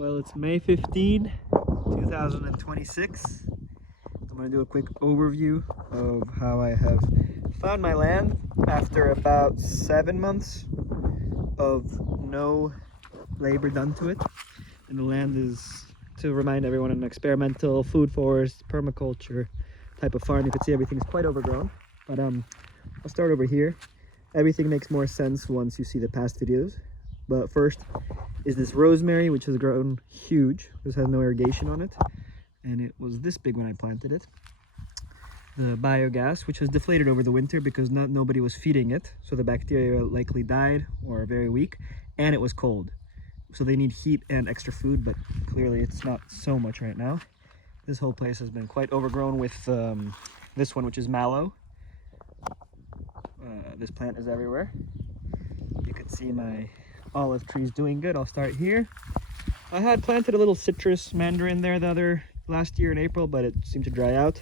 Well, it's May 15, 2026. I'm going to do a quick overview of how I have found my land after about 7 months of no labor done to it. And the land is, to remind everyone, an experimental food forest, permaculture type of farm. You can see everything's quite overgrown. But I'll start over here. Everything makes more sense once you see the past videos. But first is this rosemary, which has grown huge. This has no irrigation on it, and it was this big when I planted it. The biogas, which has deflated over the winter because nobody was feeding it, so the bacteria likely died or are very weak, and it was cold, so they need heat and extra food, but clearly it's not so much right now. This whole place has been quite overgrown with this one, which is mallow. This plant is everywhere. You can see my olive trees doing good. I'll start here. I had planted a little citrus mandarin there last year in April, but it seemed to dry out.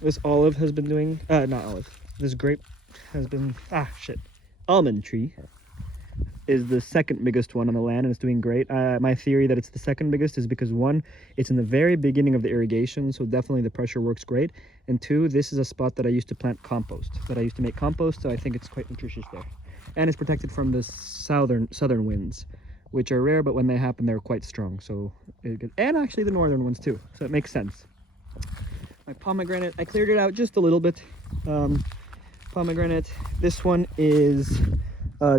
This olive has been doing, not olive, this grape has been, almond tree is the second biggest one on the land, and it's doing great. My theory that it's the second biggest is because one, it's in the very beginning of the irrigation, so definitely the pressure works great. And two, this is a spot that I used to plant compost, so I think it's quite nutritious there. And it's protected from the southern winds, which are rare, but when they happen, they're quite strong. So, and actually the northern ones too, so it makes sense. My pomegranate, I cleared it out just a little bit. Pomegranate, this one is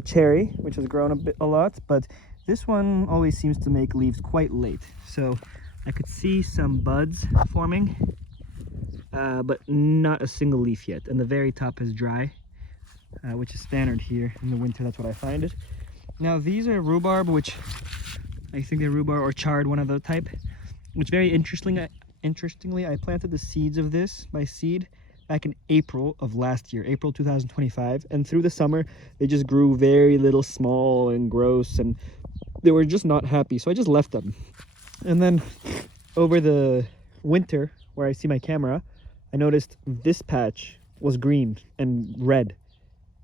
cherry, which has grown a lot, but this one always seems to make leaves quite late. So I could see some buds forming, but not a single leaf yet. And the very top is dry, which is standard here in the winter. That's what I find it. Now these are rhubarb, which I think they're rhubarb or chard, one of the type, which very interestingly, I planted the seeds of this by seed back in April of last year, April 2025, and through the summer they just grew very little, small and gross, and they were just not happy, so I just left them. And then over the winter, where I see my camera, I noticed this patch was green and red,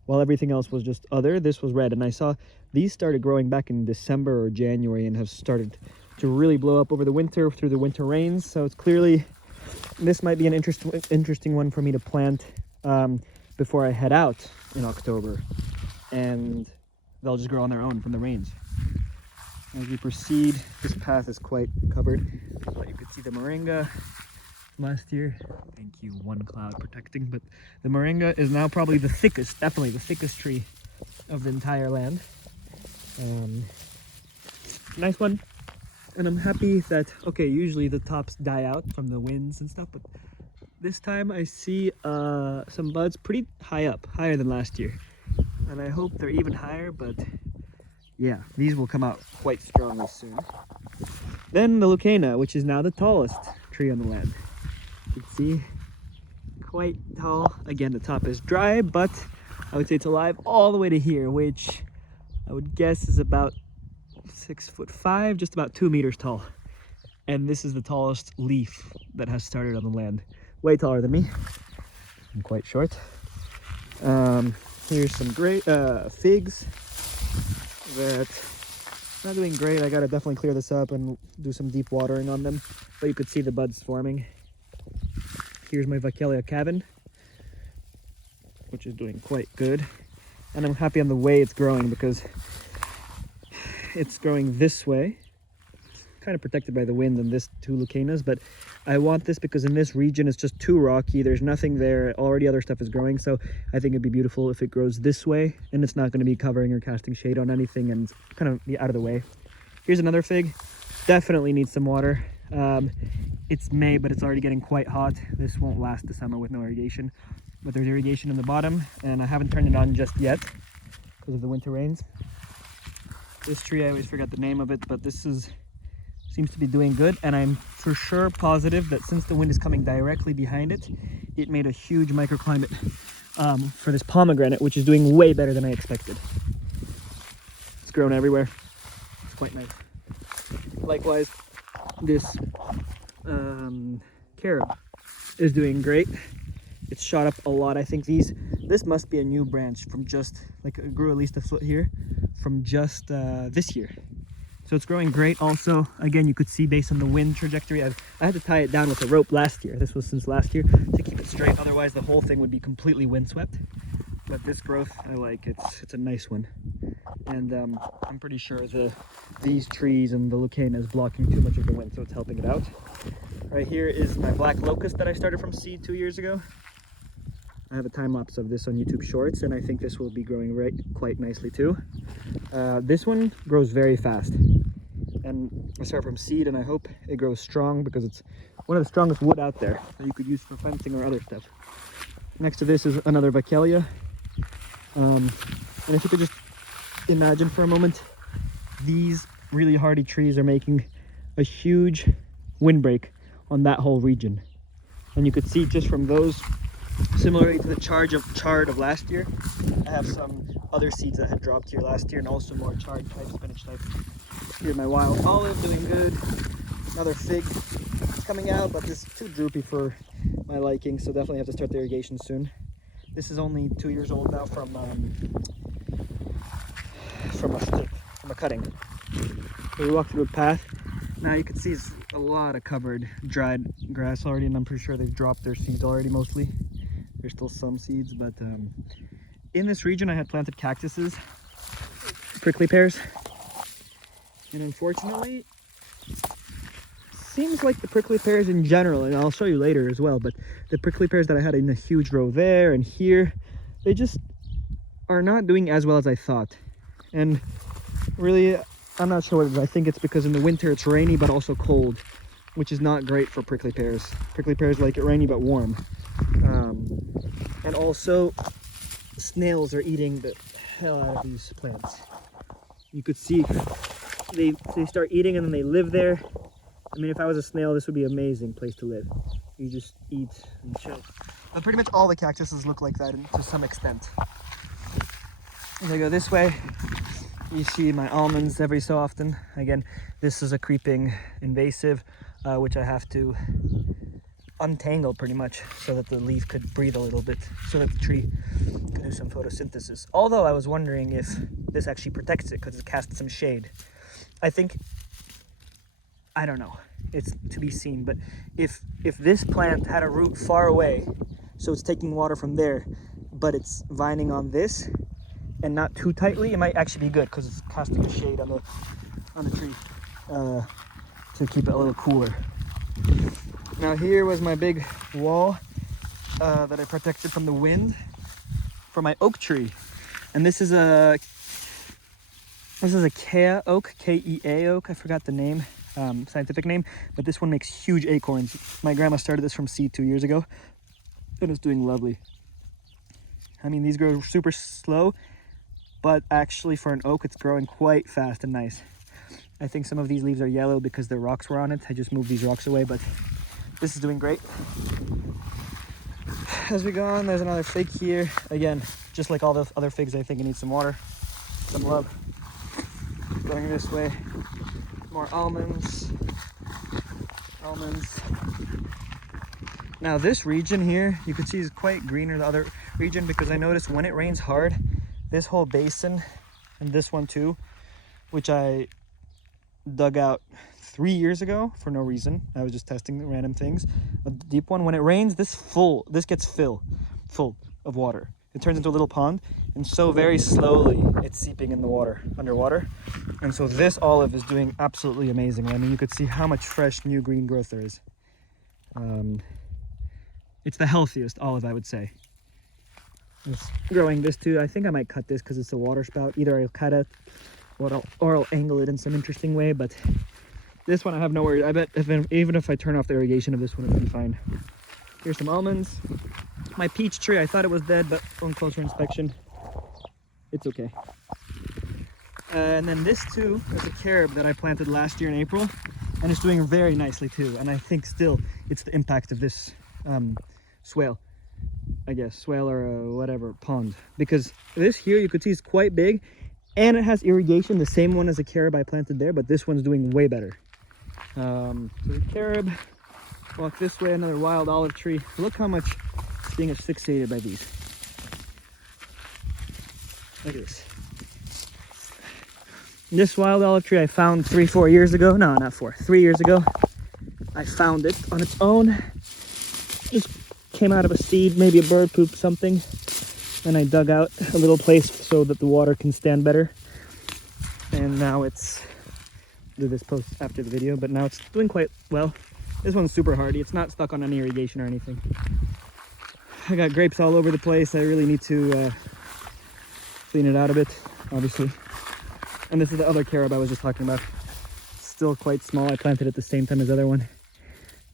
while everything else was just other. This was red, and I saw these started growing back in December or January and have started to really blow up over the winter through the winter rains. So it's clearly, this might be an interesting one for me to plant before I head out in October, and they'll just grow on their own from the rains. As we proceed, this path is quite covered, but you could see the moringa last year. Thank you, one cloud protecting, but the moringa is now probably the thickest, definitely the thickest tree of the entire land. Nice one. And I'm happy that, okay, usually the tops die out from the winds and stuff, but this time I see some buds pretty high up, higher than last year. And I hope they're even higher, but yeah, these will come out quite strongly soon. Then the leucaena, which is now the tallest tree on the land. You can see, quite tall. Again, the top is dry, but I would say it's alive all the way to here, which I would guess is about 6'5", just about 2 meters tall. And this is the tallest leaf that has started on the land. Way taller than me. I'm quite short. Here's some great figs that not doing great. I gotta definitely clear this up and do some deep watering on them, but you could see the buds forming. Here's my Vachelia cabin, which is doing quite good, and I'm happy on the way it's growing because it's growing this way. It's kind of protected by the wind and this two leucaenas, but I want this because in this region it's just too rocky. There's nothing there. Already other stuff is growing, so I think it'd be beautiful if it grows this way and it's not going to be covering or casting shade on anything and kind of be out of the way. Here's another fig. Definitely needs some water. It's May, but it's already getting quite hot. This won't last the summer with no irrigation, but there's irrigation in the bottom, and I haven't turned it on just yet because of the winter rains. This tree, I always forget the name of it, but this seems to be doing good, and I'm for sure positive that since the wind is coming directly behind it, it made a huge microclimate for this pomegranate, which is doing way better than I expected. It's grown everywhere. It's quite nice. Likewise, this carob is doing great. It's shot up a lot. I think this must be a new branch from just, like, it grew at least a foot here from just this year. So it's growing great. Also, again, you could see based on the wind trajectory, I had to tie it down with a rope last year. This was since last year to keep it straight. Otherwise, the whole thing would be completely windswept. But this growth, I like. It's a nice one. And I'm pretty sure these trees and the leucaena is blocking too much of the wind, so it's helping it out. Right here is my black locust that I started from seed 2 years ago. I have a time lapse of this on YouTube Shorts, and I think this will be growing quite nicely too. This one grows very fast, and I start from seed, and I hope it grows strong because it's one of the strongest wood out there that you could use for fencing or other stuff. Next to this is another Vachelia, and if you could just imagine for a moment, these really hardy trees are making a huge windbreak on that whole region, and you could see just from those. Similarly to the chard of last year, I have some other seeds that had dropped here last year, and also more chard type, spinach type. Here my wild olive doing good. Another fig is coming out, but this is too droopy for my liking, so definitely have to start the irrigation soon. This is only 2 years old now from a cutting. So we walk through a path. Now you can see it's a lot of covered dried grass already, and I'm pretty sure they've dropped their seeds already mostly. There's still some seeds, but in this region I had planted cactuses, prickly pears, and unfortunately seems like the prickly pears in general, and I'll show you later as well, but the prickly pears that I had in a huge row there and here, they just are not doing as well as I thought. And really, I'm not sure what it is. I think it's because in the winter it's rainy but also cold, which is not great for prickly pears. Prickly pears like it rainy but warm. And also, snails are eating the hell out of these plants. You could see they start eating and then they live there. I mean, if I was a snail, this would be an amazing place to live. You just eat and chill. But pretty much all the cactuses look like that to some extent. As I go this way, you see my almonds every so often. Again, this is a creeping invasive, which I have to untangle pretty much so that the leaf could breathe a little bit, so that the tree could do some photosynthesis. Although I was wondering if this actually protects it because it casts some shade. I don't know, it's to be seen, but if this plant had a root far away, so it's taking water from there, but it's vining on this and not too tightly, it might actually be good because it's casting a shade on the tree to keep it a little cooler. Now here was my big wall that I protected from the wind for my oak tree, and this is a Kea oak, K-E-A oak. I forgot the name, scientific name, but this one makes huge acorns. My grandma started this from seed 2 years ago, and it's doing lovely. I mean, these grow super slow, but actually for an oak, it's growing quite fast and nice. I think some of these leaves are yellow because the rocks were on it. I just moved these rocks away, but this is doing great. As we go on, there's another fig here. Again, just like all the other figs, I think it needs some water, some love. Going this way, more almonds. Now this region here, you can see is quite greener than the other region because I noticed when it rains hard, this whole basin and this one too, which I dug out 3 years ago for no reason. I was just testing the random things. A deep one, when it rains, this gets full of water. It turns into a little pond, and so very slowly it's seeping in the water, underwater. And so this olive is doing absolutely amazing. I mean, you could see how much fresh new green growth there is. It's the healthiest olive, I would say. It's growing this too. I think I might cut this because it's a water spout. Either I'll cut it or I'll angle it in some interesting way, but this one I have no worries. I bet even if I turn off the irrigation of this one, it'll be fine. Here's some almonds. My peach tree, I thought it was dead, but on closer inspection, it's okay. And then this too is a carob that I planted last year in April, and it's doing very nicely too. And I think still it's the impact of this swale, I guess, swale or whatever, pond. Because this here, you could see it's quite big, and it has irrigation, the same one as the carob I planted there, but this one's doing way better. So the carob, walk this way, another wild olive tree. Look how much it's being asphyxiated by these. Look at this. This wild olive tree I found 3 years ago. No, not 4, 3 years ago. I found it on its own. Just came out of a seed, maybe a bird pooped something. And I dug out a little place so that the water can stand better. And now it's, do this post after the video, but now it's doing quite well. This one's super hardy. It's not stuck on any irrigation or anything. I got grapes all over the place. I really need to clean it out a bit, obviously. And this is the other carob I was just talking about. It's still quite small. I planted it the same time as the other one.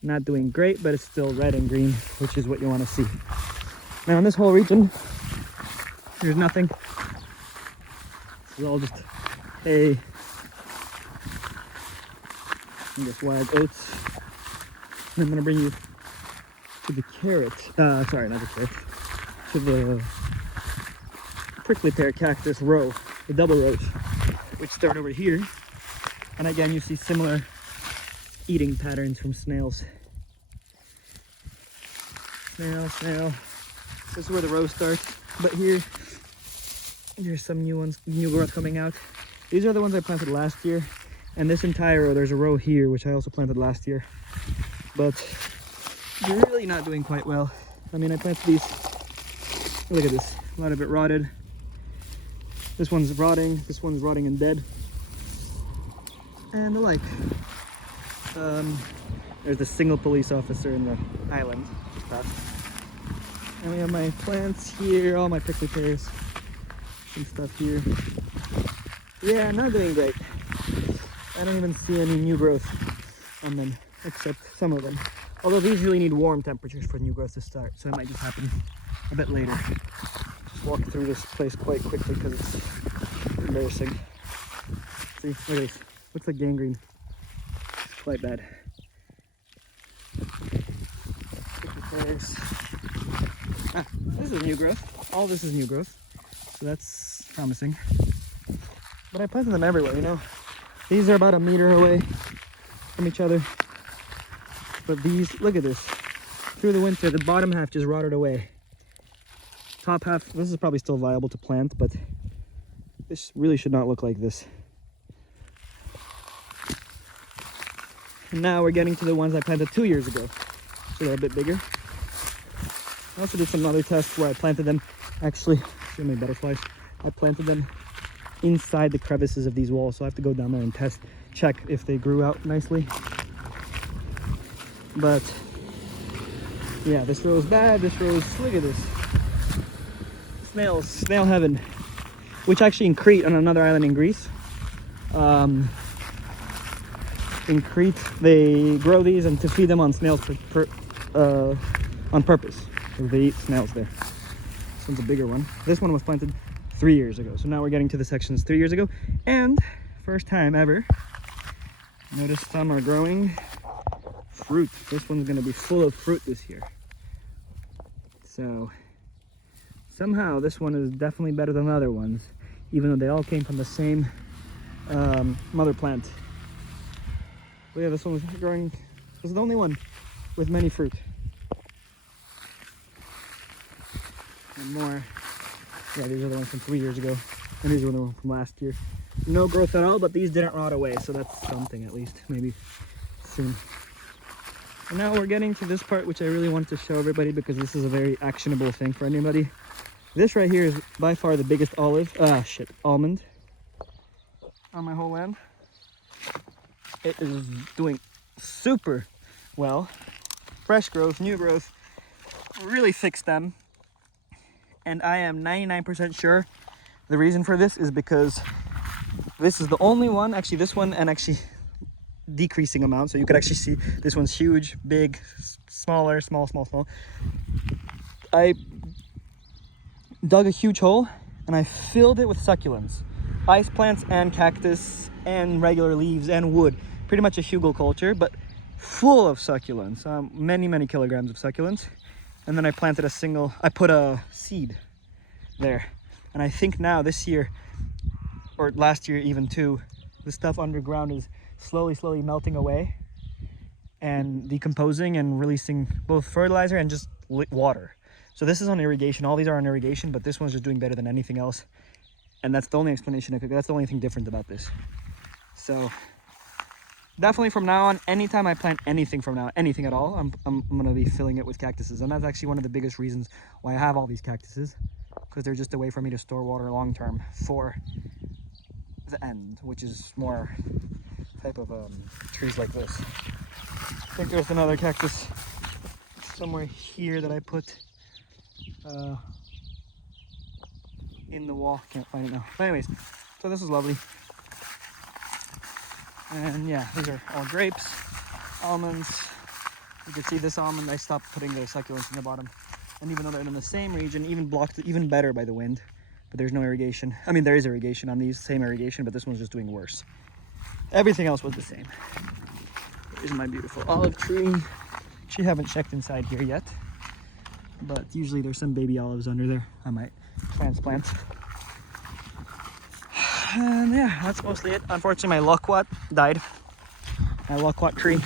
Not doing great, but it's still red and green, which is what you want to see. Now in this whole region, there's nothing. It's all just hay and just wild oats. And I'm gonna bring you to the carrot. Sorry, not the carrot. To the prickly pear cactus row, the double rows, which start over here. And again, you see similar eating patterns from snails. Snail. This is where the row starts. But here's some new ones, new growth coming out. These are the ones I planted last year. And this entire row, there's a row here, which I also planted last year. But they're really not doing quite well. I mean, I planted these, look at this, a lot of it rotted. This one's rotting and dead. And the like. There's the single police officer in the island. And we have my plants here, all my prickly pears and stuff here. Yeah, not doing great. I don't even see any new growth on them, except some of them. Although these really need warm temperatures for new growth to start, so it might just happen a bit later. Just walk through this place quite quickly because it's embarrassing. See, look at this. Looks like gangrene. Quite bad. This is new growth. All this is new growth, so that's promising. But I planted them everywhere, you know. These are about 1 meter away from each other. But these, look at this. Through the winter, the bottom half just rotted away. Top half, this is probably still viable to plant, but this really should not look like this. And now we're getting to the ones I planted 2 years ago. So they're a bit bigger. I also did some other tests where I planted them, actually, show me butterflies. I planted them inside the crevices of these walls, so I have to go down there and check if they grew out nicely. But yeah, this row is bad, this row is, look at this. Snail heaven, which actually in Crete, on another island in Greece, in Crete they grow these and to feed them on snails on purpose, because they eat snails there. This one's a bigger one. This one was planted 3 years ago, so now we're getting to the sections 3 years ago, and first time ever, notice some are growing fruit. This one's going to be full of fruit this year. So somehow this one is definitely better than the other ones, even though they all came from the same mother plant. But yeah, this one was growing. This is the only one with many fruit. And more. Yeah, these are the ones from 3 years ago, and these are the ones from last year. No growth at all, but these didn't rot away, so that's something at least, maybe soon. And now we're getting to this part which I really want to show everybody because this is a very actionable thing for anybody. This right here is by far the biggest almond on my whole land. It is doing super well. Fresh growth, new growth, really thick stem. And I am 99% sure the reason for this is because this is the only one, actually this one, and actually decreasing amount. So you could actually see this one's huge, big, smaller, small. I dug a huge hole and I filled it with succulents, ice plants and cactus and regular leaves and wood. Pretty much a hugelkultur, but full of succulents, many kilograms of succulents. And then I planted I put a seed there. And I think now this year, or last year even too, the stuff underground is slowly melting away and decomposing and releasing both fertilizer and just water. So this is on irrigation. All these are on irrigation, but this one's just doing better than anything else. And that's the only explanation I could, that's the only thing different about this. So definitely from now on, anytime I plant anything from now on, anything at all, I'm gonna be filling it with cactuses. And that's actually one of the biggest reasons why I have all these cactuses, because they're just a way for me to store water long term for the end, which is more type of trees like this. I think there's another cactus somewhere here that I put in the wall. Can't find it now. But anyways, so this is lovely. And yeah, these are all grapes, almonds. You can see this almond, I stopped putting the succulents in the bottom. And even though they're in the same region, even blocked even better by the wind, but there's no irrigation. I mean, there is irrigation on these, same irrigation, but this one's just doing worse. Everything else was the same. Here's my beautiful olive tree. She haven't checked inside here yet, but usually there's some baby olives under there I might transplant. And yeah, that's mostly it. Unfortunately, my loquat died. My loquat tree.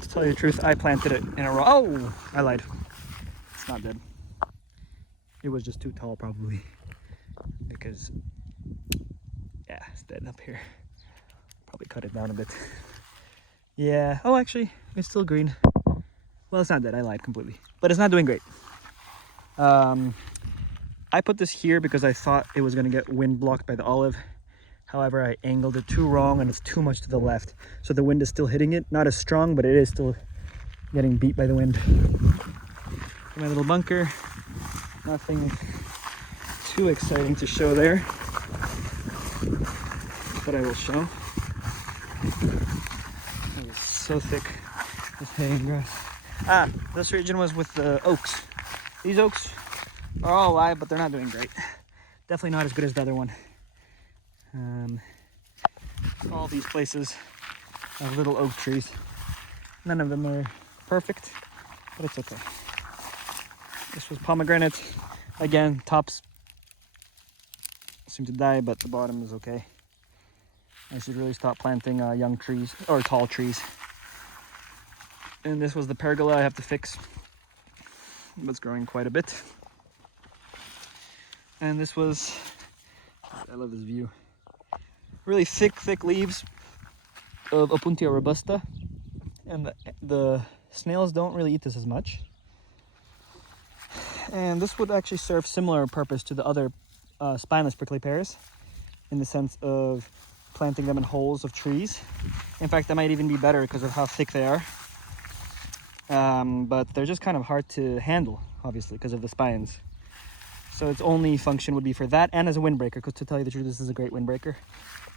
To tell you the truth, I planted it in a row. Oh, I lied. It's not dead. It was just too tall, probably, because yeah, it's dead up here. Probably cut it down a bit. Yeah. Oh, actually, it's still green. Well, it's not dead. I lied completely, but it's not doing great. I put this here because I thought it was going to get wind blocked by the olive. However, I angled it too wrong and it's too much to the left. So the wind is still hitting it. Not as strong, but it is still getting beat by the wind. My little bunker. Nothing too exciting to show there, but I will show. It was so thick with hay and grass. This region was with the oaks. These oaks are all alive, but they're not doing great. Definitely not as good as the other one. All these places have little oak trees. None of them are perfect, but it's okay. This was pomegranate. Again, tops seem to die, but the bottom is okay. I should really stop planting young trees or tall trees. And this was the pergola I have to fix. It's growing quite a bit. And this was, I love this view. Really thick leaves of Opuntia robusta. And the snails don't really eat this as much. And this would actually serve similar purpose to the other spineless prickly pears, in the sense of planting them in holes of trees. In fact, that might even be better because of how thick they are. But they're just kind of hard to handle, obviously, because of the spines. So its only function would be for that and as a windbreaker, because to tell you the truth, this is a great windbreaker.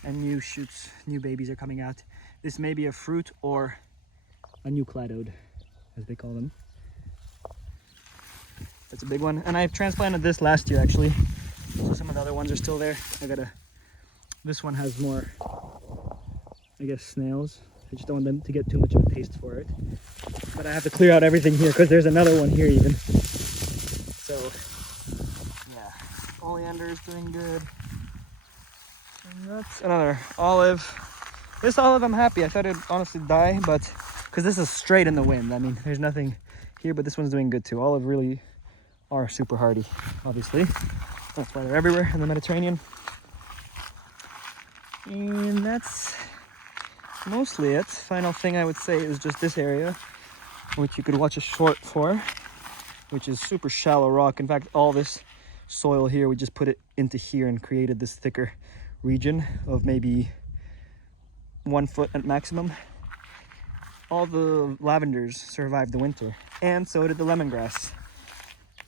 And new shoots, new babies are coming out. This may be a fruit or a new cladode, as they call them. That's a big one. And I transplanted this last year, actually. So some of the other ones are still there. This one has more, I guess, snails. I just don't want them to get too much of a taste for it. But I have to clear out everything here because there's another one here even. So, yeah. Oleander is doing good. And that's another olive. This olive, I'm happy. I thought it'd honestly die, but because this is straight in the wind. I mean, there's nothing here, but this one's doing good too. Olive really are super hardy, obviously. That's why they're everywhere in the Mediterranean. And that's mostly it. Final thing I would say is just this area, which you could watch a short for, which is super shallow rock. In fact, all this soil here, we just put it into here and created this thicker region of maybe 1 foot at maximum. All the lavenders survived the winter, and so did the lemongrass.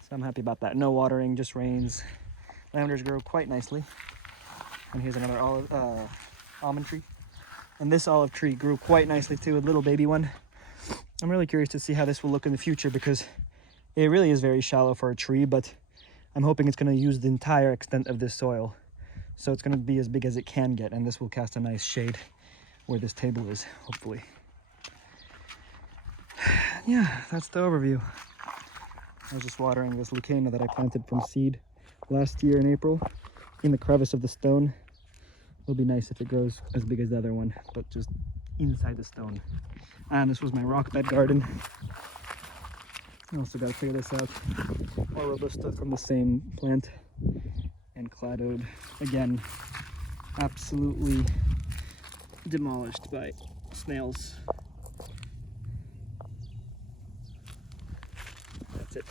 So I'm happy about that. No watering, just rains. Lavenders grow quite nicely. And here's another almond tree. And this olive tree grew quite nicely too, a little baby one. I'm really curious to see how this will look in the future because it really is very shallow for a tree, but I'm hoping it's going to use the entire extent of this soil. So it's going to be as big as it can get, and this will cast a nice shade where this table is, hopefully. Yeah, that's the overview. I was just watering this leucaena that I planted from seed last year in April in the crevice of the stone. It'll be nice if it grows as big as the other one, but just inside the stone. And this was my rock bed garden. I also got to figure this out. More robusta from the same plant. and cladode. Again, absolutely demolished by snails. That's it.